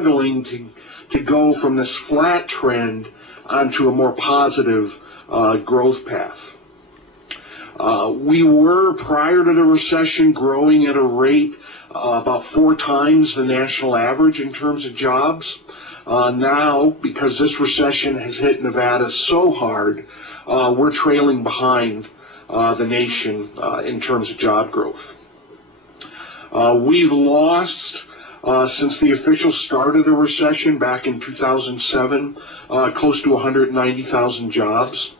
struggling to go from this flat trend onto a more positive growth path. We were, prior to the recession, growing at a rate about 4 times the national average in terms of jobs. Now, because this recession has hit Nevada so hard, we're trailing behind the nation in terms of job growth. We've lost, since the official start of the recession back in 2007, close to 190,000 jobs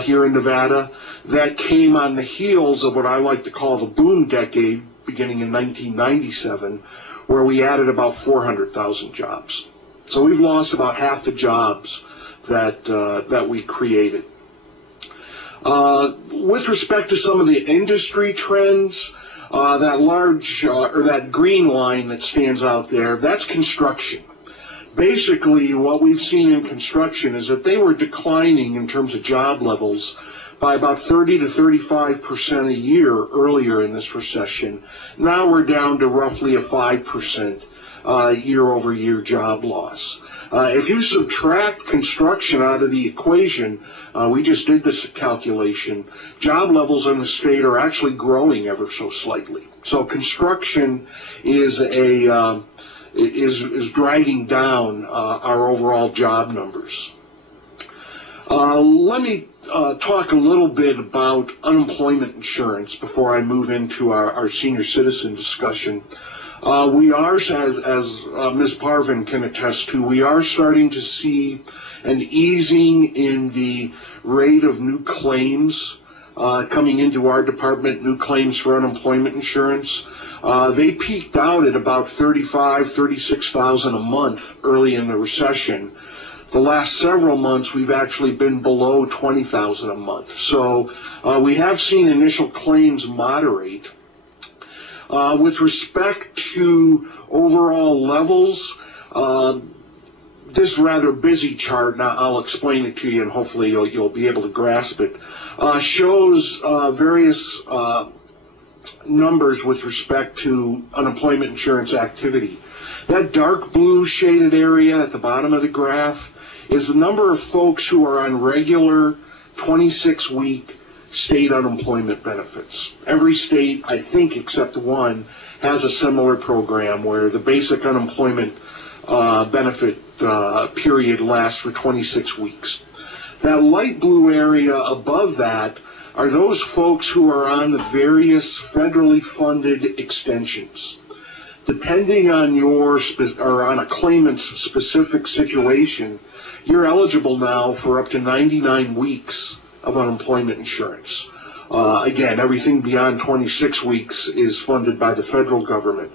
here in Nevada. That came on the heels of what I like to call the boom decade, beginning in 1997, where we added about 400,000 jobs. So we've lost about half the jobs that we created. With respect to some of the industry trends, that large or that green line that stands out there, that's construction. Basically, what we've seen in construction is that they were declining in terms of job levels by about 30 to 35% a year earlier in this recession. Now we're down to roughly a 5% year-over-year job loss. If you subtract construction out of the equation, we just did this calculation, job levels in the state are actually growing ever so slightly. So construction is dragging down our overall job numbers. Let me talk a little bit about unemployment insurance before I move into our senior citizen discussion. We are, as Ms. Parvin can attest to, we are starting to see an easing in the rate of new claims coming into our department, new claims for unemployment insurance. They peaked out at about 36,000 a month early in the recession. The last several months, we've actually been below 20,000 a month. So we have seen initial claims moderate. With respect to overall levels, this rather busy chart, and I'll explain it to you, and hopefully you'll be able to grasp it, shows various numbers with respect to unemployment insurance activity. That dark blue shaded area at the bottom of the graph is the number of folks who are on regular 26-week state unemployment benefits. Every state, I think except one, has a similar program where the basic unemployment benefit period lasts for 26 weeks. That light blue area above that are those folks who are on the various federally funded extensions. Depending on on a claimant's specific situation, you're eligible now for up to 99 weeks of unemployment insurance. Again, everything beyond 26 weeks is funded by the federal government.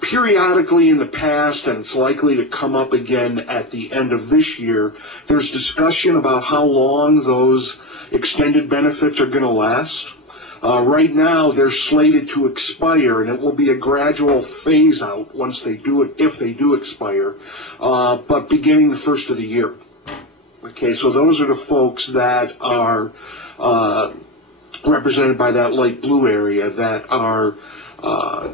Periodically in the past, and it's likely to come up again at the end of this year, there's discussion about how long those extended benefits are going to last. Right now, they're slated to expire, and it will be a gradual phase out once they do it, if they do expire, but beginning the first of the year. Okay, so those are the folks that are represented by that light blue area that are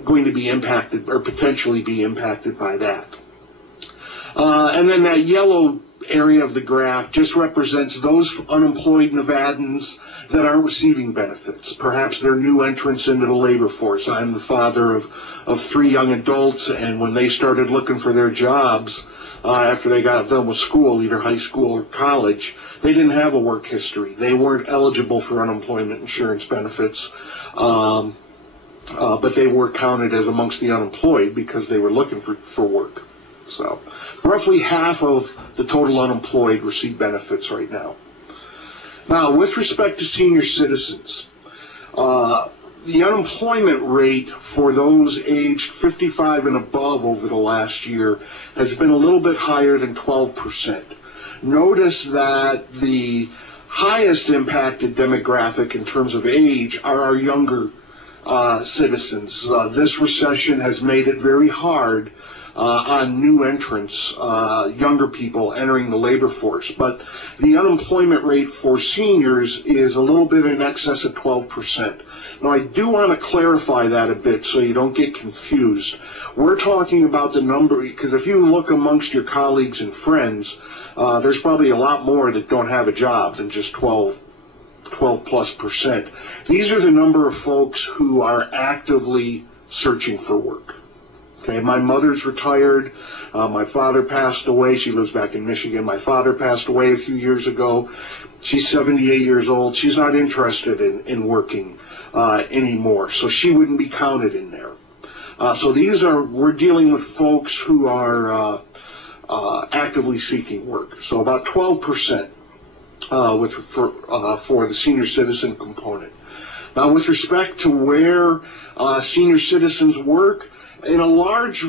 going to be impacted or potentially be impacted by that. And then that yellow area of the graph just represents those unemployed Nevadans that aren't receiving benefits. Perhaps they're new entrants into the labor force. I'm the father of 3 young adults, and when they started looking for their jobs after they got done with school, either high school or college, they didn't have a work history. They weren't eligible for unemployment insurance benefits, but they were counted as amongst the unemployed because they were looking for work. So roughly half of the total unemployed receive benefits right now. Now, with respect to senior citizens, the unemployment rate for those aged 55 and above over the last year has been a little bit higher than 12%. Notice that the highest impacted demographic in terms of age are our younger citizens. This recession has made it very hard on new entrants, younger people entering the labor force. But the unemployment rate for seniors is a little bit in excess of 12%. Now, I do want to clarify that a bit so you don't get confused. We're talking about the number, because if you look amongst your colleagues and friends, there's probably a lot more that don't have a job than just 12+%. These are the number of folks who are actively searching for work. Okay, my mother's retired. My father passed away. She lives back in Michigan. My father passed away a few years ago. She's 78 years old. She's not interested in working anymore, so she wouldn't be counted in there. So we're dealing with folks who are actively seeking work. So about 12% for the senior citizen component. Now, with respect to where senior citizens work, in a large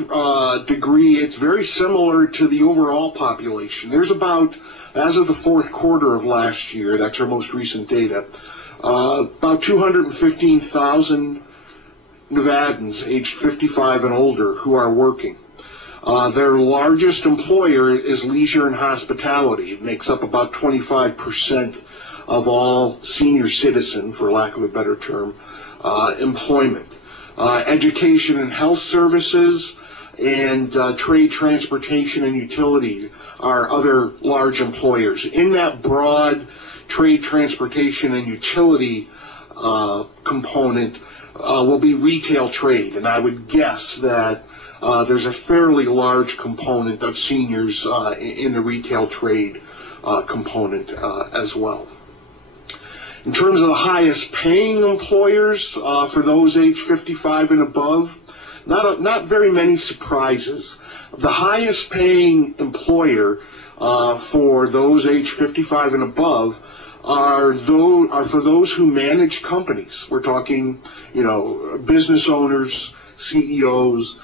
degree, it's very similar to the overall population. There's about, as of the fourth quarter of last year, that's our most recent data, about 215,000 Nevadans aged 55 and older who are working. Their largest employer is leisure and hospitality. It makes up about 25% of all senior citizen, for lack of a better term, employment. Education and health services and trade, transportation, and utilities are other large employers. In that broad trade, transportation, and utility component will be retail trade, and I would guess that there's a fairly large component of seniors in the retail trade component as well. In terms of the highest paying employers for those age 55 and above, not very many surprises. The highest paying employer for those age 55 and above are for those who manage companies. We're talking, business owners, CEOs,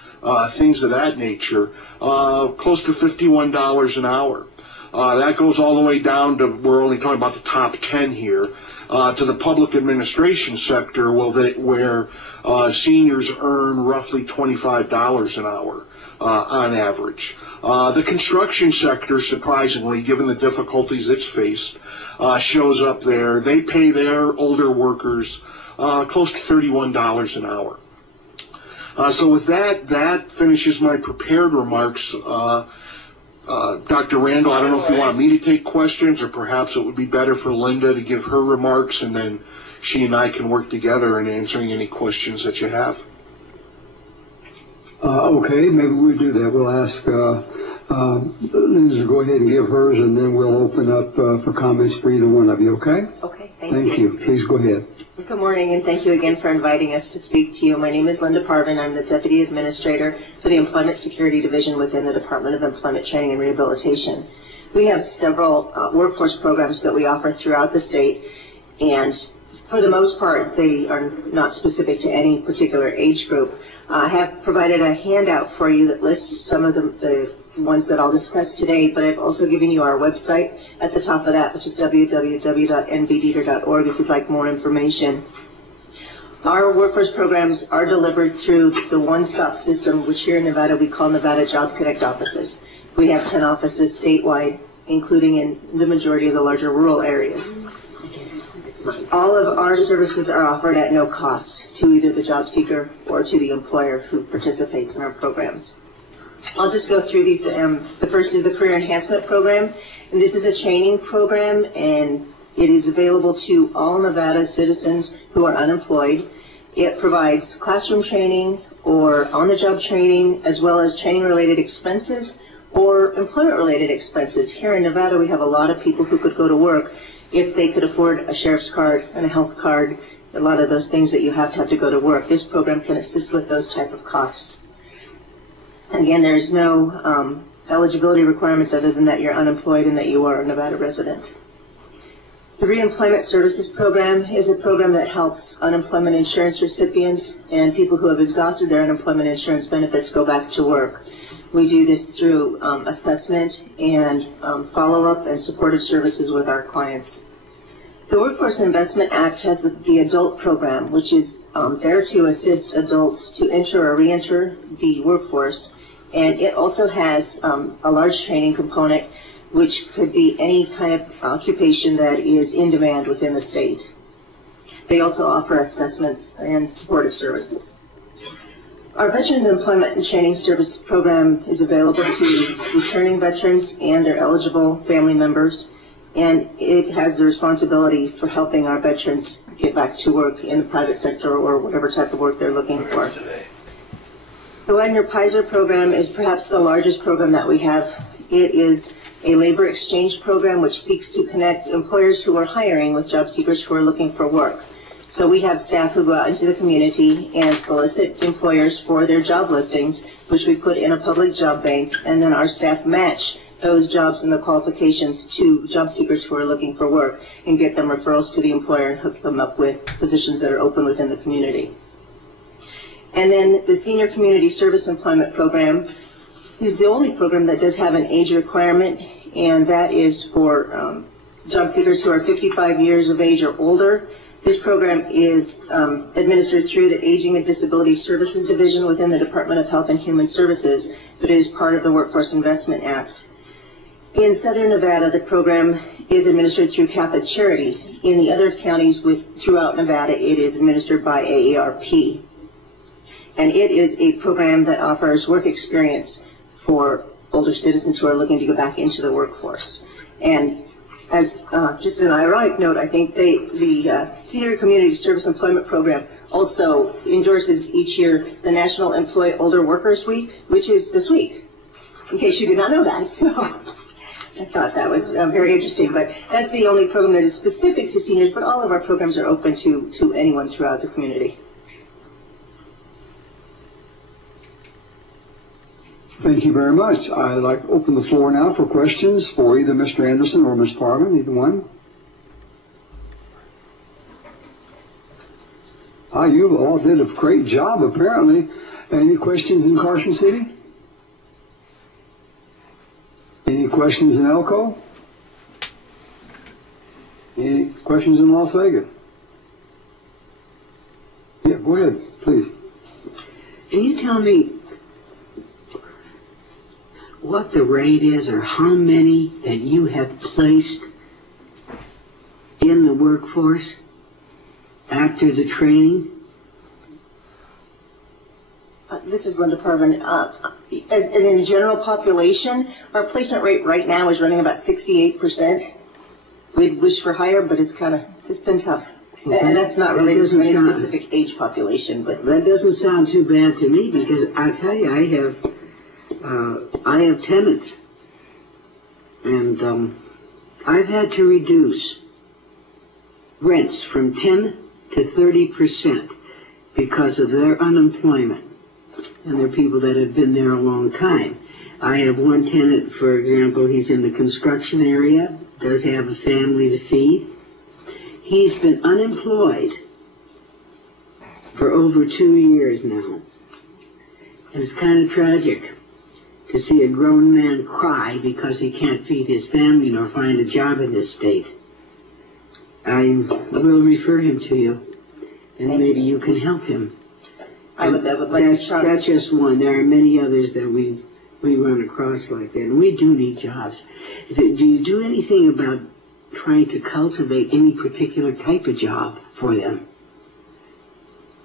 things of that nature, close to $51 an hour. That goes all the way down to, we're only talking about the top 10 here, to the public administration sector, where seniors earn roughly $25 an hour on average. The construction sector, surprisingly, given the difficulties it's faced, shows up there. They pay their older workers close to $31 an hour. So with that finishes my prepared remarks. Dr. Randall, I don't know if you want me to take questions, or perhaps it would be better for Linda to give her remarks, and then she and I can work together in answering any questions that you have. Okay, maybe we'll do that. We'll ask Linda to go ahead and give hers, and then we'll open up for comments for either one of you, okay? Okay, thank you. Please go ahead. Good morning, and thank you again for inviting us to speak to you. My name is Linda Parvin. I'm the Deputy Administrator for the Employment Security Division within the Department of Employment Training and Rehabilitation. We have several workforce programs that we offer throughout the state, and for the most part, they are not specific to any particular age group. I have provided a handout for you that lists some of the ones that I'll discuss today, but I've also given you our website at the top of that, which is www.nvdeter.org if you'd like more information. Our workforce programs are delivered through the one-stop system, which here in Nevada we call Nevada Job Connect offices. We have 10 offices statewide, including in the majority of the larger rural areas. All of our services are offered at no cost to either the job seeker or to the employer who participates in our programs. I'll just go through these. The first is the Career Enhancement Program, and this is a training program, and it is available to all Nevada citizens who are unemployed. It provides classroom training or on-the-job training, as well as training-related expenses or employment-related expenses. Here in Nevada, we have a lot of people who could go to work if they could afford a sheriff's card and a health card, a lot of those things that you have to go to work. This program can assist with those type of costs. Again, there's no eligibility requirements other than that you're unemployed and that you are a Nevada resident. The Reemployment Services Program is a program that helps unemployment insurance recipients and people who have exhausted their unemployment insurance benefits go back to work. We do this through assessment and follow-up and supportive services with our clients. The Workforce Investment Act has the adult program, which is there to assist adults to enter or re-enter the workforce. And it also has a large training component, which could be any kind of occupation that is in demand within the state. They also offer assessments and supportive services. Our Veterans Employment and Training Service program is available to returning veterans and their eligible family members, and it has the responsibility for helping our veterans get back to work in the private sector or whatever type of work they're looking for. The Wagner Pizer program is perhaps the largest program that we have. It is a labor exchange program which seeks to connect employers who are hiring with job seekers who are looking for work. So we have staff who go out into the community and solicit employers for their job listings, which we put in a public job bank, and then our staff match those jobs and the qualifications to job seekers who are looking for work and get them referrals to the employer and hook them up with positions that are open within the community. And then the Senior Community Service Employment Program is the only program that does have an age requirement, and that is for job seekers who are 55 years of age or older. This program is administered through the Aging and Disability Services Division within the Department of Health and Human Services, but it is part of the Workforce Investment Act. In Southern Nevada, the program is administered through Catholic Charities. In the other counties throughout Nevada, it is administered by AARP. And it is a program that offers work experience for older citizens who are looking to go back into the workforce. And as just an ironic note, I think the Senior Community Service Employment Program also endorses each year the National Employ Older Workers Week, which is this week, in case you did not know that. So I thought that was very interesting. But that's the only program that is specific to seniors, but all of our programs are open to anyone throughout the community. Thank you very much. I'd like to open the floor now for questions for either Mr. Anderson or Ms. Parvin, either one. You all did a great job, apparently. Any questions in Carson City? Any questions in Elko? Any questions in Las Vegas? Yeah, go ahead, please. Can you tell me what the rate is, or how many that you have placed in the workforce after the training? This is Linda Parvin. As in the general population, our placement rate right now is running about 68%. We'd wish for higher, but it's been tough. Okay. And that's not related to any specific age population. But that doesn't sound too bad to me, because I tell you, I have tenants, and I've had to reduce rents from 10 to 30% because of their unemployment, and they're people that have been there a long time. I have one tenant, for example, he's in the construction area, does have a family to feed. He's been unemployed for over 2 years now, and it's kind of tragic to see a grown man cry because he can't feed his family nor find a job in this state. I will refer him to you, and maybe you can help him. I would like to try. That's just one. There are many others that we run across like that, and we do need jobs. Do you do anything about trying to cultivate any particular type of job for them?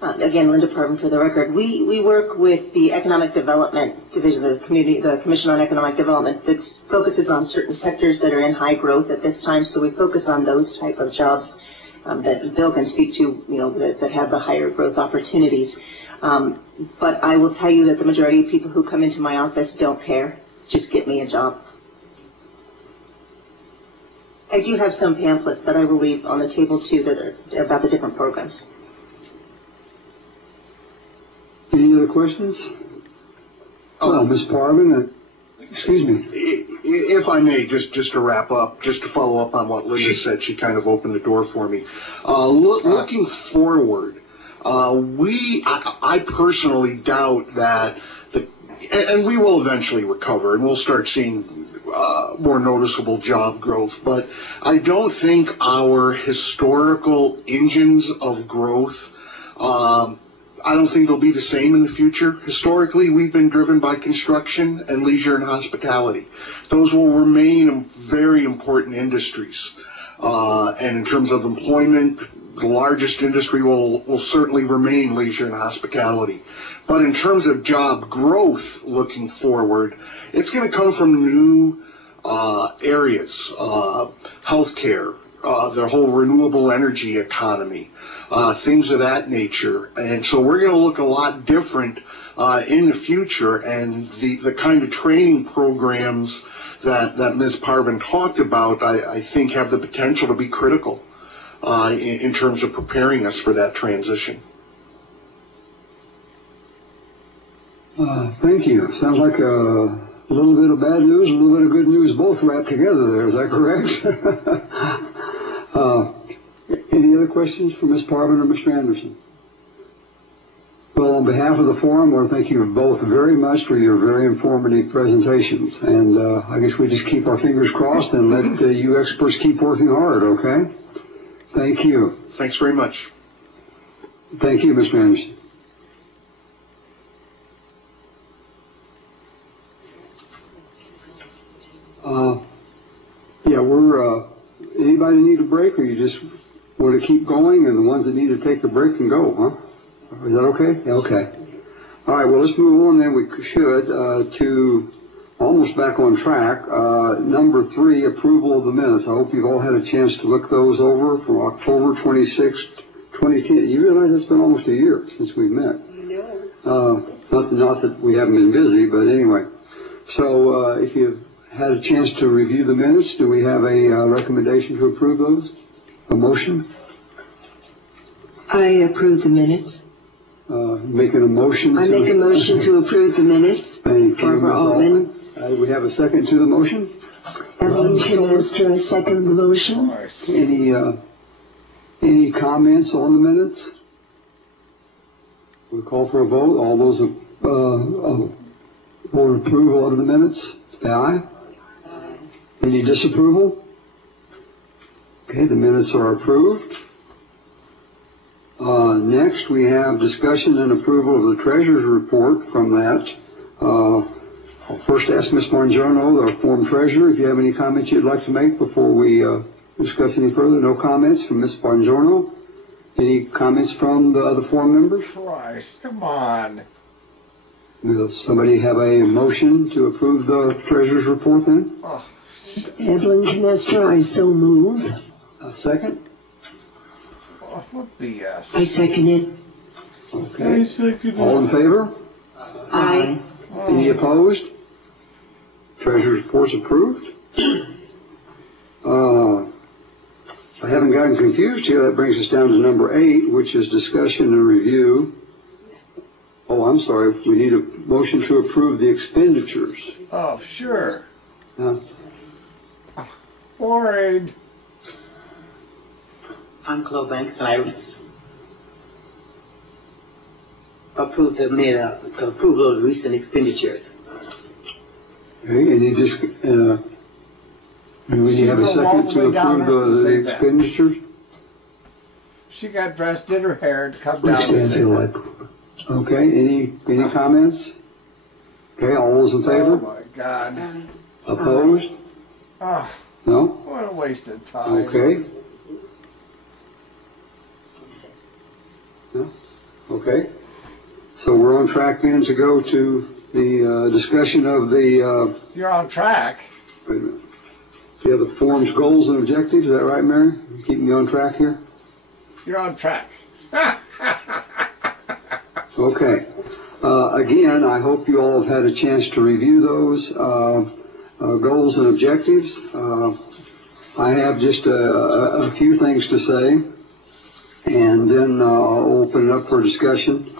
Again, Linda Parvin for the record. We work with the Economic Development Division of the Commission on Economic Development that focuses on certain sectors that are in high growth at this time. So we focus on those type of jobs that Bill can speak to, that have the higher growth opportunities. But I will tell you that the majority of people who come into my office don't care. Just get me a job. I do have some pamphlets that I will leave on the table too that are about the different programs. Any other questions? Ms. Parvin, excuse me. If I may, just to wrap up, just to follow up on what Linda said, she kind of opened the door for me. Looking forward, I personally doubt that, and we will eventually recover, and we'll start seeing more noticeable job growth, but I don't think our historical engines of growth, I don't think they'll be the same in the future. Historically, we've been driven by construction and leisure and hospitality. Those will remain very important industries. And in terms of employment, the largest industry will certainly remain leisure and hospitality. But in terms of job growth looking forward, it's going to come from new areas, healthcare, the whole renewable energy economy, things of that nature. And so we're going to look a lot different in the future, and the kind of training programs that Ms. Parvin talked about, I think have the potential to be critical in terms of preparing us for that transition. Thank you. Sounds like a little bit of bad news, a little bit of good news, both wrapped together there. Is that correct? Any other questions for Ms. Parvin or Mr. Anderson? Well, on behalf of the forum, I want to thank you both very much for your very informative presentations. And I guess we just keep our fingers crossed and let you experts keep working hard, okay? Thank you. Thanks very much. Thank you, Mr. Anderson. Yeah, anybody need a break, or you just want to keep going, and the ones that need to take a break can go, huh? Is that okay? Okay. All right, well, let's move on then. We should to almost back on track. Number 3, approval of the minutes. I hope you've all had a chance to look those over from October 26th, 2010. You realize it's been almost a year since we've met. Not that we haven't been busy, but anyway. So if you've had a chance to review the minutes, do we have a recommendation to approve those? A motion? I approve the minutes. Making a motion. I make a motion to approve the minutes. Thank you, Barbara Ms. Altman. We have a second to the motion. Evelyn Canestro, I second the motion. Any comments on the minutes? We'll call for a vote. All those for approval of the minutes, say aye. Any disapproval? Okay, the minutes are approved. Next, we have discussion and approval of the treasurer's report from that. I'll first ask Ms. Bongiorno, our form treasurer, if you have any comments you'd like to make before we discuss any further. No comments from Ms. Bongiorno. Any comments from the other forum members? Christ, come on. Does somebody have a motion to approve the treasurer's report then? Oh, Evelyn Canestro, I so move. A second? what BS? I second it. Okay. I second it. All in favor? Aye. Any opposed? Treasurer's report's approved. I haven't gotten confused here. That brings us down to number 8, which is discussion and review. Oh, I'm sorry. We need a motion to approve the expenditures. Oh, sure. Now, Boring. I'm Chloe Banks, and I approve the approval of recent expenditures. okay, any do we have a second to approve the expenditures? She got dressed, did her hair, and come Please down stand and to say the that. light. Okay, any comments? Okay, all those in Oh favor? my God. Opposed? Oh, No? what a waste of time. Okay. No? Okay. So we're on track then to go to the discussion of the, You're on track. wait a minute. The other forum's goals and objectives. Is that right, Mary? You keeping me on track here? You're on track. Okay. Again, I hope you all have had a chance to review those goals and objectives. I have just a few things to say, and then I'll open it up for discussion.